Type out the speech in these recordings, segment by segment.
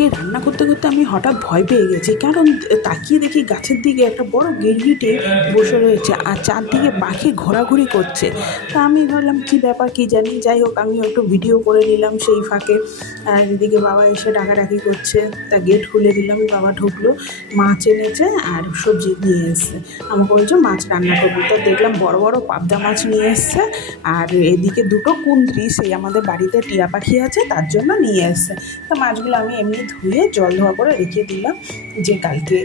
আজকে রান্না করতে করতে আমি হঠাৎ ভয় পেয়ে গেছি, কারণ তাকিয়ে দেখি গাছের দিকে একটা বড় গিরগিটে বসে রয়েছে আর চারদিকে পাখি ঘোরাঘুরি করছে। তা আমি ভাবলাম কী ব্যাপার কী জানি, যাই হোক আমি একটু ভিডিও করে নিলাম সেই ফাঁকে। আর এদিকে বাবা এসে ডাকাডাকি করছে, তা গেট খুলে দিলাম, বাবা ঢুকলো, মাছ এনেছে আর সবজি নিয়ে এসছে। আমাকে বলছে মাছ রান্না করবো, তো দেখলাম বড় বড় পাবদা মাছ নিয়ে এসছে। আর এদিকে দুটো কুঁদরি, সেই আমাদের বাড়িতে টিয়া পাখি আছে তার জন্য নিয়ে এসছে। তা মাছগুলো আমি এমনি ধুয়ে জল ধোয়া করে রেখে দিলাম, যে কালকে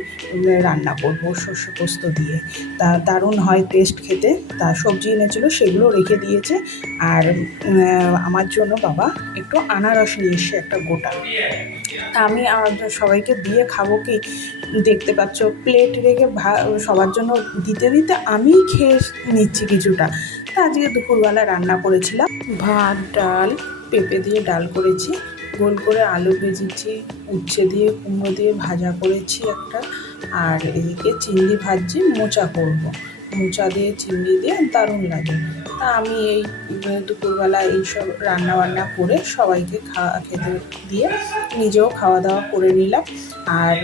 রান্না করব শস্য পোস্ত দিয়ে। তা দারুণ হয় টেস্ট খেতে। তা সবজি এনেছিলো সেগুলো রেখে দিয়েছে। আর আমার জন্য বাবা একটু আনারস নিয়ে এসছে একটা গোটা। তা আমি সবাইকে দিয়ে খাবো কি, দেখতে পাচ্ছ প্লেট রেখে সবার জন্য দিতে দিতে আমিই খেয়ে নিচ্ছি কিছুটা। তা আজকে দুপুরবেলা রান্না করেছিলাম ভাত, ডাল, পেঁপে দিয়ে ডাল করেছি, গোল করে আলু ভেজেছি, উচ্ছে দিয়ে কুমড়ো দিয়ে ভাজা করেছি একটা, আর এদিকে চিংড়ি ভাজছি, মোচা করব, মোচা দিয়ে চিংড়ি দিয়ে দারুণ লাগে। তা আমি এই দুপুরবেলা এইসব রান্নাবান্না করে সবাইকে খেতে দিয়ে নিজেও খাওয়া দাওয়া করে নিলাম। আর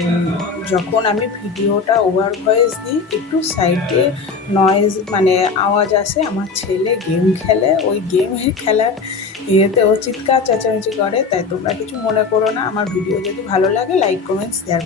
যখন আমি ভিডিওটা ওভার ভয়েস দিই, একটু সাইডে নয়েজ মানে আওয়াজ আসে, আমার ছেলে গেম খেলে, ওই গেমে খেলার ইয়েতে ও চিৎকার চেঁচামেচি করে। তাই তোমরা কিছু মনে করো না। আমার ভিডিও যদি ভালো লাগে লাইক, কমেন্টস, শেয়ার